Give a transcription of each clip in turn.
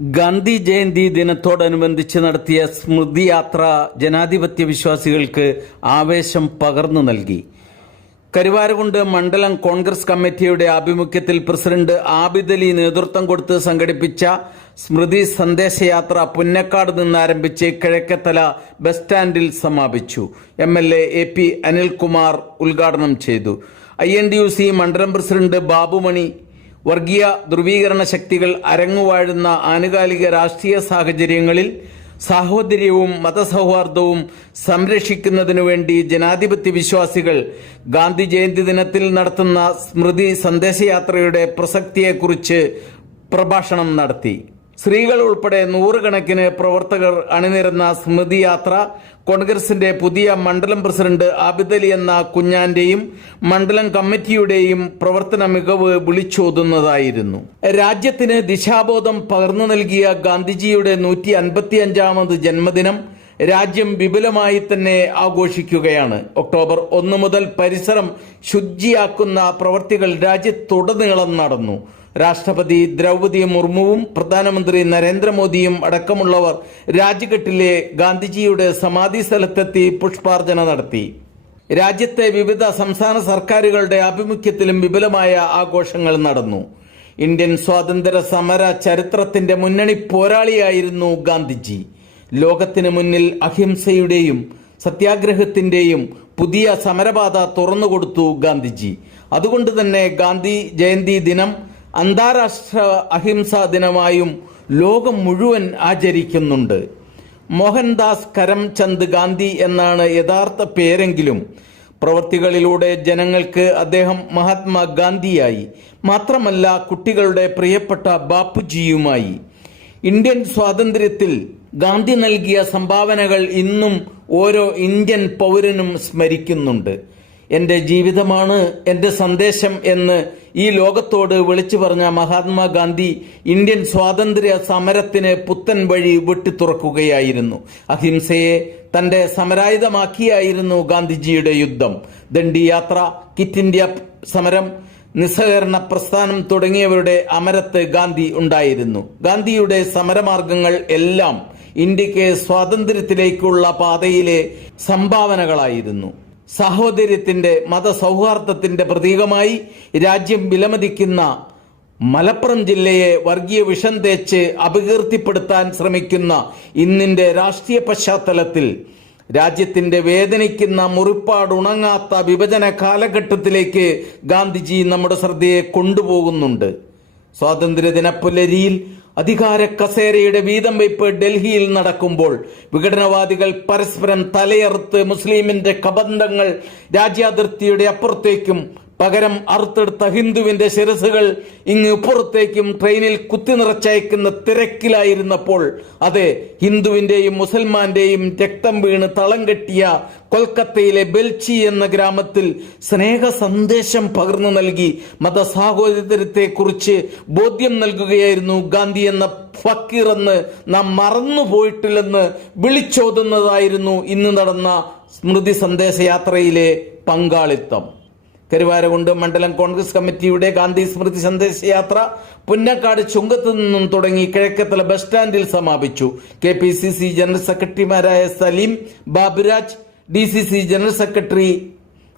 ഗാന്ധി ജയന്തി ദിനത്തോടനുബന്ധിച്ച് നടത്തിയ സ്മൃതി യാത്ര ജനാധിപത്യ വിശ്വാസികൾക്ക് ആവേശം പകർന്നു നൽകി. കരുവാരകുണ്ട് മണ്ഡലം കോൺഗ്രസ് കമ്മിറ്റിയുടെ ആഭിമുഖ്യത്തിൽ പ്രസിഡന്റ് ആബിദ് അലി നേതൃത്വം കൊടുത്ത് സംഘടിപ്പിച്ച സ്മൃതി സന്ദേശയാത്ര പുന്നക്കാട് നിന്ന് ആരംഭിച്ച് കിഴക്കേത്തല ബസ് സ്റ്റാൻഡിൽ സമാപിച്ചു. MLA AP അനിൽകുമാർ ഉദ്ഘാടനം ചെയ്തു. INTUC മണ്ഡലം പ്രസിഡന്റ് ബാബുമണി വർഗീയ ധ്രുവീകരണ ശക്തികൾ അരങ്ങുവാഴുന്ന ആനുകാലിക രാഷ്ട്രീയ സാഹചര്യങ്ങളിൽ സാഹോദര്യവും മതസൗഹാർദ്ദവും സംരക്ഷിക്കുന്നതിനു വേണ്ടി ജനാധിപത്യ വിശ്വാസികൾ ഗാന്ധി ജയന്തി ദിനത്തിൽ നടത്തുന്ന സ്മൃതി സന്ദേശയാത്രയുടെ പ്രസക്തിയെക്കുറിച്ച് പ്രഭാഷണം നടത്തി. സ്ത്രീകൾ ഉൾപ്പെടെ നൂറുകണക്കിന് പ്രവർത്തകർ അണിനിരന്ന സ്മൃതി യാത്ര കോൺഗ്രസിന്റെ പുതിയ മണ്ഡലം പ്രസിഡന്റ് ആബിദ് അലി എന്ന കുഞ്ഞാന്റെയും മണ്ഡലം കമ്മിറ്റിയുടെയും പ്രവർത്തന മികവ് വിളിച്ചോതുന്നതായിരുന്നു. രാജ്യത്തിന് ദിശാബോധം പകർന്നു നൽകിയ ഗാന്ധിജിയുടെ 155ാമത് ജന്മദിനം രാജ്യം വിപുലമായി തന്നെ ആഘോഷിക്കുകയാണ്. ഒക്ടോബർ 1 മുതൽ പരിസരം ശുചിയാക്കുന്ന പ്രവർത്തികൾ രാജ്യത്തുടനീളം നടന്നു. രാഷ്ട്രപതി ദ്രൗപദി മുർമുവും പ്രധാനമന്ത്രി നരേന്ദ്രമോദിയും അടക്കമുള്ളവർ രാജ്ഘട്ടിലെ ഗാന്ധിജിയുടെ സമാധി സ്ഥലത്തെത്തി പുഷ്പാർച്ചന നടത്തി. രാജ്യത്തെ വിവിധ സംസ്ഥാന സർക്കാരുകളുടെ ആഭിമുഖ്യത്തിലും വിപുലമായ ആഘോഷങ്ങൾ നടന്നു. ഇന്ത്യൻ സ്വാതന്ത്ര്യ സമര ചരിത്രത്തിന്റെ മുന്നണി പോരാളിയായിരുന്നു ഗാന്ധിജി. ലോകത്തിന് മുന്നിൽ അഹിംസയുടെയും സത്യാഗ്രഹത്തിന്റെയും പുതിയ സമരപാത തുറന്നുകൊടുത്തു ഗാന്ധിജി. അതുകൊണ്ട് തന്നെ ഗാന്ധി ജയന്തി ദിനം അന്താരാഷ്ട്ര അഹിംസാ ദിനമായും ലോകം മുഴുവൻ ആചരിക്കുന്നുണ്ട്. മോഹൻദാസ് കരംചന്ദ് ഗാന്ധി എന്നാണ് യഥാർത്ഥ പേരെങ്കിലും പ്രവൃത്തികളിലൂടെ ജനങ്ങൾക്ക് അദ്ദേഹം മഹാത്മാഗാന്ധിയായി, മാത്രമല്ല കുട്ടികളുടെ പ്രിയപ്പെട്ട ബാപ്പുജിയുമായി. ഇന്ത്യൻ സ്വാതന്ത്ര്യത്തിൽ ഗാന്ധി നൽകിയ സംഭാവനകൾ ഇന്നും ഓരോ ഇന്ത്യൻ പൗരനും സ്മരിക്കുന്നുണ്ട്. എന്റെ ജീവിതമാണ് എന്റെ സന്ദേശം എന്ന് ഈ ലോകത്തോട് വിളിച്ചു പറഞ്ഞ മഹാത്മാഗാന്ധി ഇന്ത്യൻ സ്വാതന്ത്ര്യ സമരത്തിന് പുത്തൻ വഴി വെട്ടിത്തുറക്കുകയായിരുന്നു. അഹിംസയെ തന്റെ സമരായുധമാക്കിയായിരുന്നു ഗാന്ധിജിയുടെ യുദ്ധം. ദണ്ഡി യാത്ര, ക്വിറ്റ് ഇന്ത്യ സമരം, നിസ്സഹകരണ പ്രസ്ഥാനം തുടങ്ങിയവരുടെ അമരത്ത് ഗാന്ധി ഉണ്ടായിരുന്നു. ഗാന്ധിയുടെ സമരമാർഗങ്ങൾ എല്ലാം ഇന്ത്യക്ക് സ്വാതന്ത്ര്യത്തിലേക്കുള്ള പാതയിലെ സംഭാവനകളായിരുന്നു. സാഹോദര്യത്തിന്റെ മതസൗഹാർദ്ദത്തിന്റെ പ്രതീകമായി രാജ്യം വിലമതിക്കുന്ന മലപ്പുറം ജില്ലയെ വർഗീയ വിഷം തേച്ച് അപകീർത്തിപ്പെടുത്താൻ ശ്രമിക്കുന്ന ഇന്നിന്റെ രാഷ്ട്രീയ പശ്ചാത്തലത്തിൽ രാജ്യത്തിന്റെ വേദനിക്കുന്ന മുറിപ്പാടുണങ്ങാത്ത വിഭജന കാലഘട്ടത്തിലേക്ക് ഗാന്ധിജി നമ്മുടെ ശ്രദ്ധയെ കൊണ്ടുപോകുന്നുണ്ട്. സ്വാതന്ത്ര്യദിന പുലരിയിൽ അധികാര കസേരയുടെ വീതം വയ്പ് ഡൽഹിയിൽ നടക്കുമ്പോൾ വിഘടനവാദികൾ പരസ്പരം തലയറുത്ത് മുസ്ലിമിന്റെ കബന്ധങ്ങൾ രാജ്യാതിർത്തിയുടെ അപ്പുറത്തേക്കും പകരം അറുത്തെടുത്ത ഹിന്ദുവിന്റെ ശിരസുകൾ ഇങ്ങ് പുറത്തേക്കും ട്രെയിനിൽ കുത്തി നിറച്ചയക്കുന്ന തിരക്കിലായിരുന്നപ്പോൾ, അതെ, ഹിന്ദുവിന്റെയും മുസൽമാന്റെയും രക്തം വീണ് തളം കെട്ടിയ കൊൽക്കത്തയിലെ ബെൽച്ചി എന്ന ഗ്രാമത്തിൽ സ്നേഹ സന്ദേശം പകർന്നു നൽകി മതസാഹോദര്യത്തെക്കുറിച്ച് ബോധ്യം നൽകുകയായിരുന്നു ഗാന്ധി എന്ന ഫക്കീർ എന്ന് നാം മറന്നുപോയിട്ടില്ലെന്ന് വിളിച്ചോതുന്നതായിരുന്നു ഇന്ന് നടന്ന സ്മൃതി സന്ദേശയാത്രയിലെ പങ്കാളിത്തം. കരുവാരകുണ്ട് മണ്ഡലം കോൺഗ്രസ് കമ്മിറ്റിയുടെ ഗാന്ധി സ്മൃതി സന്ദേശയാത്ര പുന്നക്കാട് ചുങ്കത്ത് നിന്നും തുടങ്ങി കിഴക്കേത്തല ബസ് സ്റ്റാൻഡിൽ സമാപിച്ചു. KPCC ജനറൽ സെക്രട്ടറിമാരായ Salim Baburaj, DCC general secretary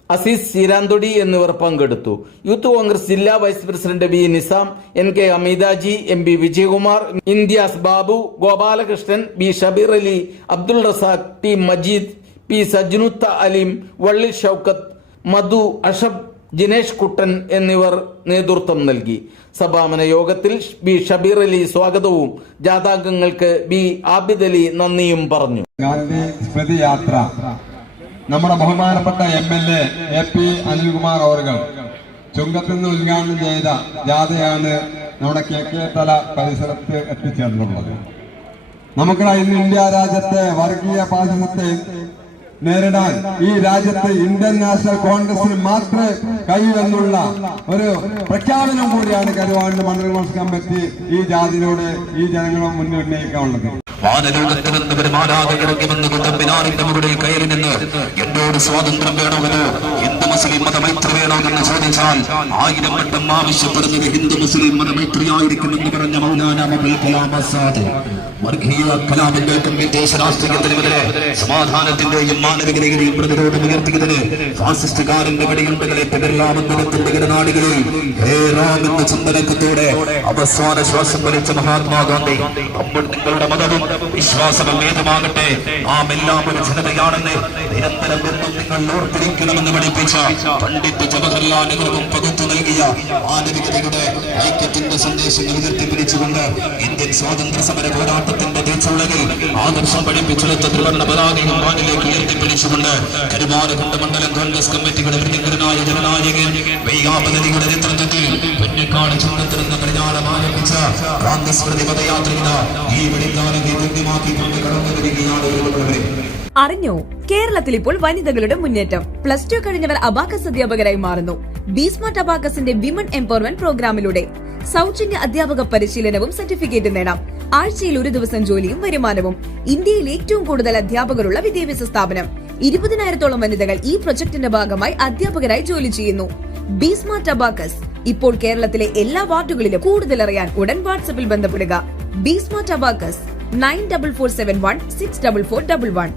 Aziz Cheeranthodi എന്നിവർ പങ്കെടുത്തു. യൂത്ത് കോൺഗ്രസ് ജില്ലാ vice president B Nizam, NK Ameedaji, MB Vijayakumar, Indias Babu, Gopalakrishnan, B Shabeer Ali, Abdul Razak, T Majeed, P സജ്നുത്ത അലീം, വള്ളി ഷൌക്കത്ത്, മധു, അഷബ്, ജിനേഷ് കുട്ടൻ എന്നിവർ നേതൃത്വം നൽകി. സമാപന യോഗത്തിൽ B ഷബീർ അലി സ്വാഗതവും ജാഥാംഗങ്ങൾക്ക് B ആബിദ് അലി നന്ദിയും പറഞ്ഞു. ഗാന്ധി സ്മൃതി യാത്ര നമ്മുടെ ബഹുമാനപ്പെട്ട MLA AP അനിൽകുമാർ അവர்கள் ചുങ്കത്തിൽ നിന്ന് ഉദ്ഘാടനം ചെയ്ത ജാഥയാണ് നമ്മുടെ കിഴക്കേത്തല പരിസരത്ത് എത്തിച്ചേർന്നുള്ളത്. നമുക്കറിയാം, ഇന്ന് ഇന്ത്യ രാജ്യത്തെ വർഗീയ ഫാസിസത്തെ നേരിടാൻ ഈ രാജ്യത്ത് ഇന്ത്യൻ നാഷണൽ കോൺഗ്രസിന് മാത്രമേ കഴിയുമെന്നുള്ള ഒരു പ്രഖ്യാപനം കൂടിയാണ് കരുവാരകുണ്ട് മണ്ഡലം കോൺഗ്രസ് കമ്മിറ്റി ഈ ജാതിയിലൂടെ ഈ ജനങ്ങളും മുന്നിൽ ഉന്നയിക്കാനുള്ളത്. വാനലോകത്ത് നിന്നവരും ആരാധകരൊക്കെ വന്നുകൊണ്ട് പിന്നാറിന്റെ മുകളിൽ കയറി നിന്ന് എന്നോട് സ്വാതന്ത്ര്യം വേണമെന്ന് മുസ്ലിം മതമൈത്രി വേണമെന്ന് ചോദിച്ചാൽ 1000 വട്ടം ആവശ്യപ്പെടുന്നത് ഹിന്ദു മുസ്ലിം മതമൈത്രിയായിരിക്കുമെന്ന് പറഞ്ഞ മൗലാന അബുൽ കലാം ആസാദ് വർഗീയ കലാപങ്ങൾക്കും വിദേശ രാഷ്ട്രീയത്തിനുമെതിരെ സമാധാനത്തിന്റെയും മാനവികതയുടെയും പ്രതിരോധം ഉയർത്തിയതിന് ഫാസിസ്റ്റുകാരന്റെ വെടിയുണ്ടകളെ പെടലാമന്ദിരത്തിന്റെ ഇടനാടുകളിൽ എന്ന ചിന്തനക്കത്തോടെ അവസാന ശ്വാസം വലിച്ച മഹാത്മാഗാന്ധി നിങ്ങളുടെ മതവും വിശ്വാസവും ഏതുമാകട്ടെ നാം എല്ലാം ഒരു ജനതയാണെന്ന് നിരന്തരം എന്നും നിങ്ങൾ ഓർത്തിരിക്കണമെന്ന് പഠിപ്പിച്ച പണ്ഡിറ്റ് ജവഹർലാൽ നെഹ്റുവും പകുത്തു നൽകിയ മാനവികതയുടെ ഐക്യത്തിന്റെ സന്ദേശങ്ങൾ ഉയർത്തിപ്പിടിച്ചുകൊണ്ട് ഇന്ത്യൻ സ്വാതന്ത്ര്യ സമര പോരാട്ടത്തിന്റെ തീച്ചുളകിൽ ആദർശം പഠിപ്പിച്ചെടുത്ത ത്രിവർണ്ണ പതാകയും വാനിലേക്ക് ഉയർത്തിപ്പിടിച്ചുകൊണ്ട് കരുവാരകുണ്ട് മണ്ഡലം കോൺഗ്രസ് കമ്മിറ്റിയുടെ പ്രതികരനായ ജനനായകൻ വൈകാപതിയുടെ നേതൃത്വത്തിൽ പൊന്നക്കാട് ചുങ്കത്തിരുന്ന പ്രചാരം ആരംഭിച്ച കോൺഗ്രസ് പ്രതിപദയാത്രയുടെ ഈ വെടിക്കാലത്തെ ധന്യമാക്കിക്കൊണ്ട് കടന്നു വരികയാണ്. അറിഞ്ഞോ, കേരളത്തിൽ ഇപ്പോൾ വനിതകളുടെ മുന്നേറ്റം. +2 കഴിഞ്ഞവർ അബാക്കസ് അധ്യാപകരായി മാറുന്നു. ബിസ്മാർട്ട് അബാക്കസിന്റെ വിമൻ എംപവർമെന്റ് പ്രോഗ്രാമിലൂടെ സൗജന്യ അധ്യാപക പരിശീലനവും സർട്ടിഫിക്കറ്റ് നേടാം. ആഴ്ചയിൽ 1 ദിവസം ജോലിയും വരുമാനവും. ഇന്ത്യയിൽ ഏറ്റവും കൂടുതൽ അധ്യാപകരുള്ള വിദ്യാഭ്യാസ സ്ഥാപനം. 20,000-ഓളം വനിതകൾ ഈ പ്രൊജക്ടിന്റെ ഭാഗമായി അധ്യാപകരായി ജോലി ചെയ്യുന്നു. ബിസ്മാർട്ട് അബാക്കസ് ഇപ്പോൾ കേരളത്തിലെ എല്ലാ വാർഡുകളിലും. കൂടുതൽ അറിയാൻ ഉടൻ വാട്സ്ആപ്പിൽ ബന്ധപ്പെടുക. ബിസ്മാർട്ട് അബാക്കസ് 9447164411.